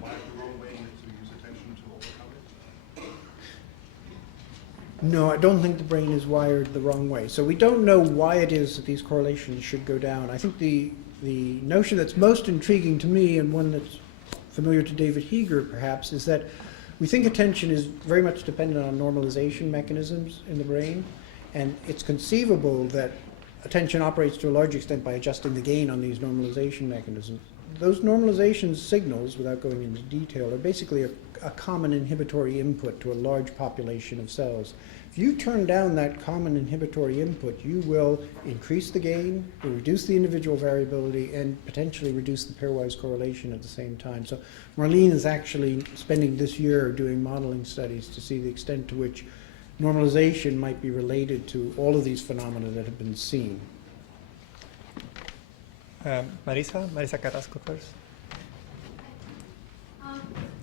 wired the wrong way, and you have to use attention to overcome it? No, I don't think the brain is wired the wrong way. So we don't know why it is that these correlations should go down. I think the notion that's most intriguing to me, and one that's familiar to David Heeger perhaps, is that we think attention is very much dependent on normalization mechanisms in the brain, and it's conceivable that attention operates to a large extent by adjusting the gain on these normalization mechanisms. Those normalization signals, without going into detail, are basically a common inhibitory input to a large population of cells. If you turn down that common inhibitory input, you will increase the gain, you'll reduce the individual variability, and potentially reduce the pairwise correlation at the same time. So Marlene is actually spending this year doing modeling studies to see the extent to which normalization might be related to all of these phenomena that have been seen. Marisa Carrasco first.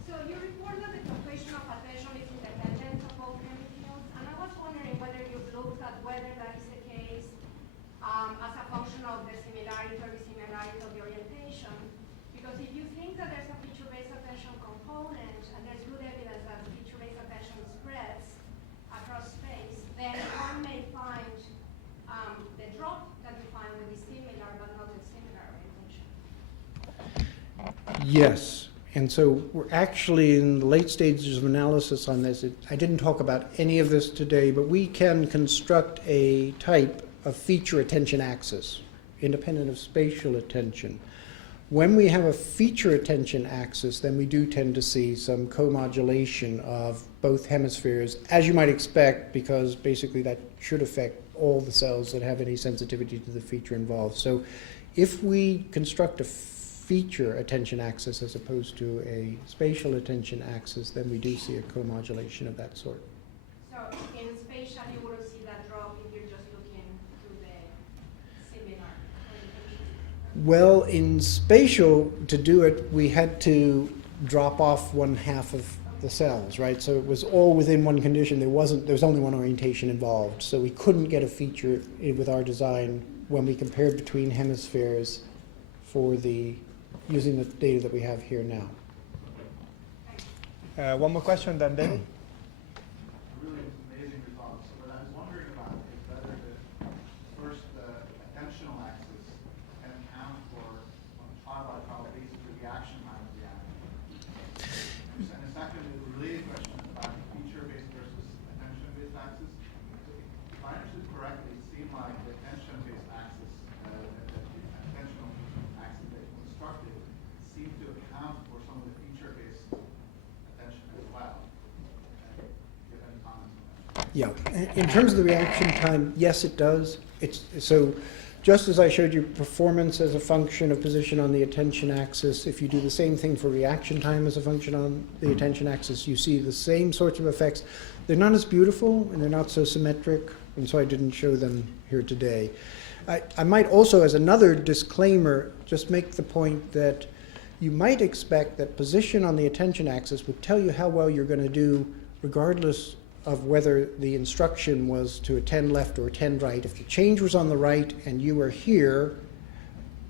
So you report that the fluctuation of attention is independent of both hemifields, and I was wondering whether you've looked at whether that is the case as a function of the similarity or dissimilarity of the orientation. Because if you think that there's a feature-based attention component, and there's good evidence that feature-based attention spreads across space, then one may find the drop that you find with the similar but not the similar orientation. Yes, and so we're actually in the late stages of analysis on this. I didn't talk about any of this today, but we can construct a type of feature attention axis, independent of spatial attention. When we have a feature attention axis, then we do tend to see some co-modulation of both hemispheres, as you might expect, because basically that should affect all the cells that have any sensitivity to the feature involved. So if we construct a feature attention axis as opposed to a spatial attention axis, then we do see a co-modulation of that sort. So in spatial, you wouldn't see that drop if you're just looking through the similar orientation? Well, in spatial, to do it, we had to drop off one half of the cells, right? So it was all within one condition. There was only one orientation involved. So we couldn't get a feature with our design when we compared between hemispheres for using the data that we have here now. One more question, then David. Really amazing results. What I was wondering about is whether the attentional axis can account for, on a trial-by-trial basis, the reaction time of the animal. And the second related question is about feature-based versus attention-based axis. If I understood correctly, it seemed like the attention-based axis, the attentional axis that you constructed, seemed to account for some of the feature-based attention as well. Do you have any comments on that? Yeah, in terms of the reaction time, yes, it does. So just as I showed you performance as a function of position on the attention axis, if you do the same thing for reaction time as a function on the attention axis, you see the same sorts of effects. They're not as beautiful and they're not so symmetric, and so I didn't show them here today. I might also, as another disclaimer, just make the point that you might expect that position on the attention axis would tell you how well you're going to do regardless of whether the instruction was to attend left or attend right. If the change was on the right and you were here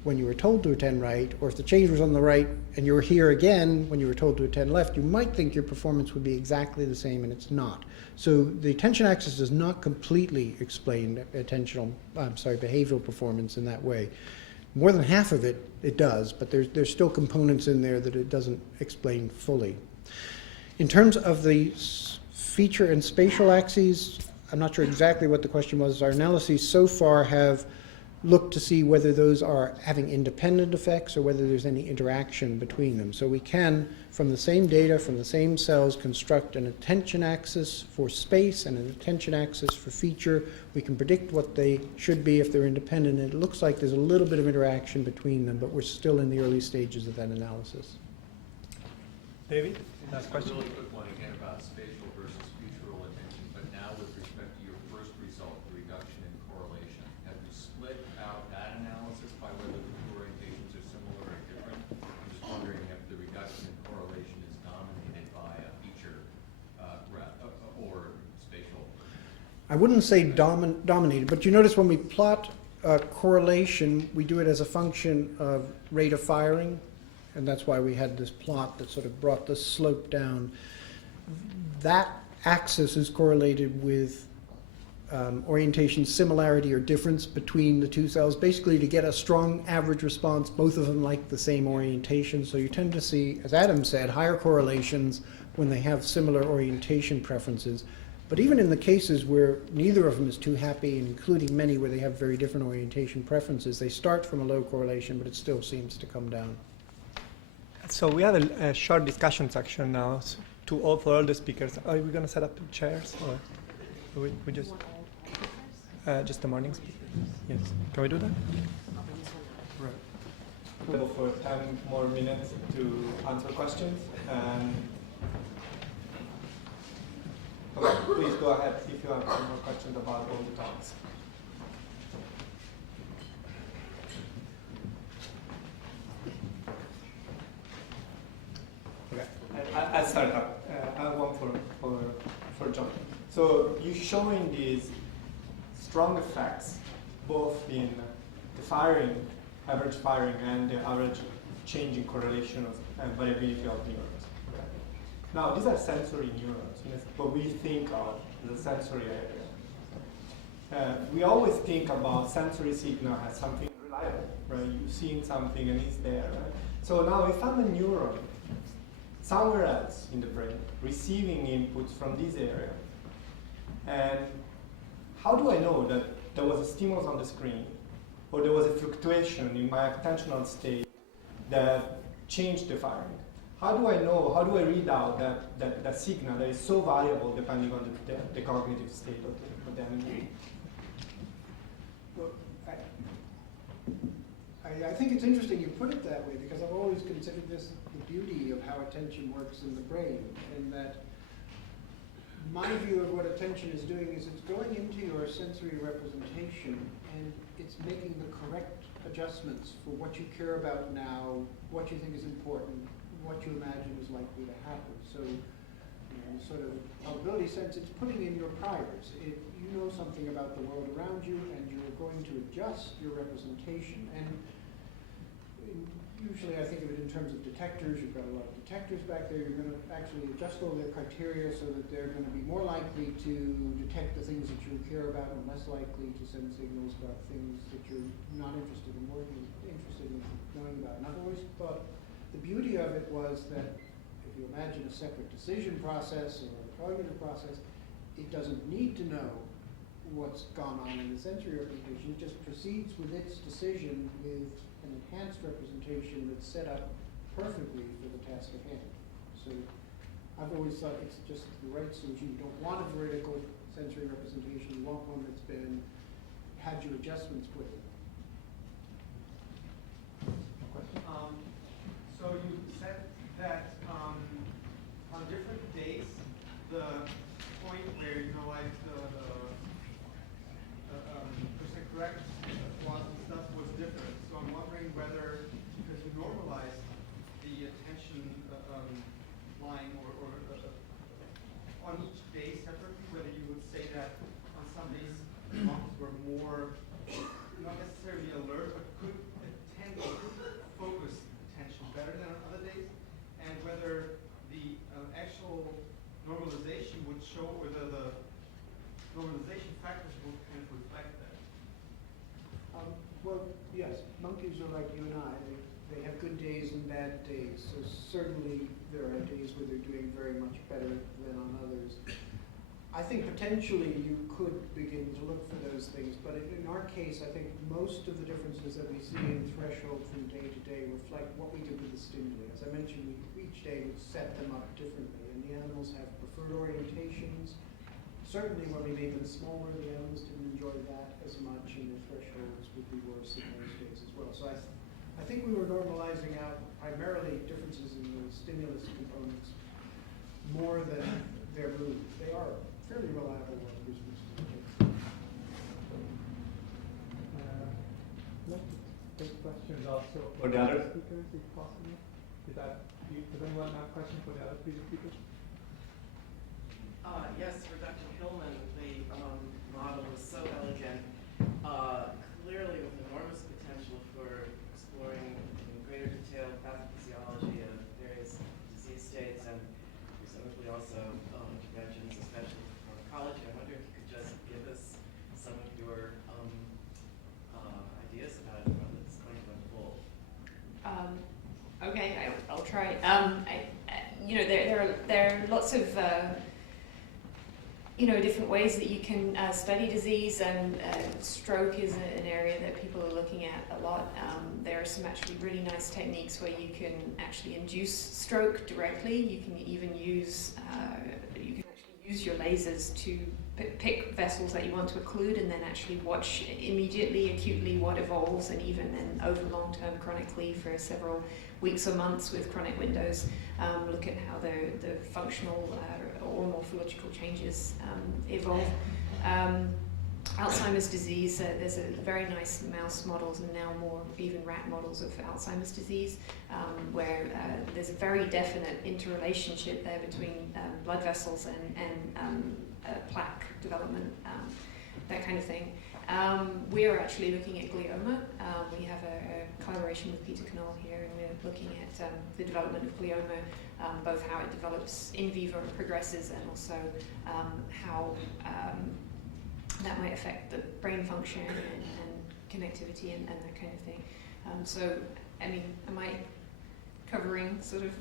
when you were told to attend right, or if the change was on the right and you were here again when you were told to attend left, you might think your performance would be exactly the same, and it's not. So the attention axis does not completely explain behavioral performance in that way. More than half of it does, but there's still components in there that it doesn't explain fully. In terms of the feature and spatial axes, I'm not sure exactly what the question was. Our analyses so far have looked to see whether those are having independent effects or whether there's any interaction between them. So we can, from the same data, from the same cells, construct an attention axis for space and an attention axis for feature. We can predict what they should be if they're independent. And it looks like there's a little bit of interaction between them, but we're still in the early stages of that analysis. David, last question. A really quick one again about spatial versus futural attention, but now with respect to your first result, the reduction in correlation. Have you split out that analysis by whether the two orientations are similar or different? I'm just wondering if the reduction in correlation is dominated by a feature or spatial. I wouldn't say dominated, but you notice when we plot correlation, we do it as a function of rate of firing And that's why we had this plot that sort of brought the slope down. That axis is correlated with orientation similarity or difference between the two cells, basically to get a strong average response. Both of them like the same orientation, so you tend to see, as Adam said, higher correlations when they have similar orientation preferences. But even in the cases where neither of them is too happy, including many where they have very different orientation preferences, they start from a low correlation, but it still seems to come down. So we have a short discussion section now for all the speakers. Are we going to set up chairs, or we just the morning speakers? Yes. Can we do that? Right. For 10 more minutes to answer questions. Okay, please go ahead if you have any more questions about all the talks. Okay, I'll start up. I have one for John. So you're showing these strong effects both in the firing, average firing, and the average change in correlation and variability of neurons. Okay. Now, these are sensory neurons, what we think of as a sensory area. We always think about sensory signal as something reliable, right? You've seen something and it's there, right? So now if I'm a neuron somewhere else in the brain receiving inputs from this area, and how do I know that there was a stimulus on the screen or there was a fluctuation in my attentional state that changed the firing? How do I know, how do I read out that signal that is so variable depending on the cognitive state of the animal? Well, I think it's interesting you put it that way, because I've always considered this the beauty of how attention works in the brain, in that my view of what attention is doing is it's going into your sensory representation and it's making the correct adjustments for what you care about now, what you think is important, what you imagine is likely to happen. So, in sort of probability sense, it's putting in your priors. You know something about the world around you, and you're going to adjust your representation. And usually, I think of it in terms of detectors. You've got a lot of detectors back there. You're going to actually adjust all their criteria so that they're going to be more likely to detect the things that you care about, and less likely to send signals about things that you're not interested in knowing about. And I've always thought the beauty of it was that if you imagine a separate decision process or a cognitive process, it doesn't need to know what's gone on in the sensory representation. It just proceeds with its decision with an enhanced representation that's set up perfectly for the task at hand. So I've always thought it's just the right solution. You don't want a vertical sensory representation. You want one that's had your adjustments put in. So you said that on different days, the point where like the percent correct was and stuff was different. So I'm wondering whether, because you normalized the attention line or on each day separately, whether you would say that on some days monks were more, not necessarily alert, but could attend or focus attention better than on other days, and whether the actual normalization would show, whether the normalization factors would kind of reflect that. Well, yes, monkeys are like you and I. They have good days and bad days. So certainly there are days where they're doing very much better than on others. I think potentially you could begin to look for those things, but in our case, I think most of the differences that we see in threshold from day to day reflect what we did with the stimuli. As I mentioned, each day would set them up differently, and the animals have preferred orientations. Certainly when we made them smaller, the animals didn't enjoy that as much, and their thresholds would be worse in those days as well. So I think we were normalizing out primarily differences in the stimulus components more than their mood. They are fairly reliable workers. Let's take questions also for the other speakers, if possible. Does anyone have a question for the other previous speakers? Yes, for Dr. Hillman, the model is so elegant, clearly with enormous potential for exploring in greater detail pathophysiology try. There are lots of different ways that you can study disease, and stroke is an area that people are looking at a lot. There are some actually really nice techniques where you can actually induce stroke directly. You can even use your lasers to pick vessels that you want to occlude, and then actually watch immediately, acutely what evolves, and even then over long-term chronically for several weeks or months with chronic windows, look at how the functional or morphological changes evolve. Alzheimer's disease, there's a very nice mouse models and now more even rat models of Alzheimer's disease, where there's a very definite interrelationship there between blood vessels and plaque development, that kind of thing. We are actually looking at glioma. We have a collaboration with Peter Knoll here, and we're looking at the development of glioma, both how it develops in vivo and progresses, and also how that might affect the brain function and connectivity and that kind of thing. So, I mean, am I covering sort of?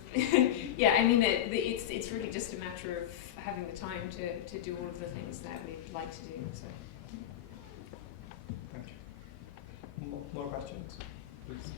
Yeah, I mean, it's really just a matter of having the time to do all of the things that we'd like to do. So. Thank you. More questions, please.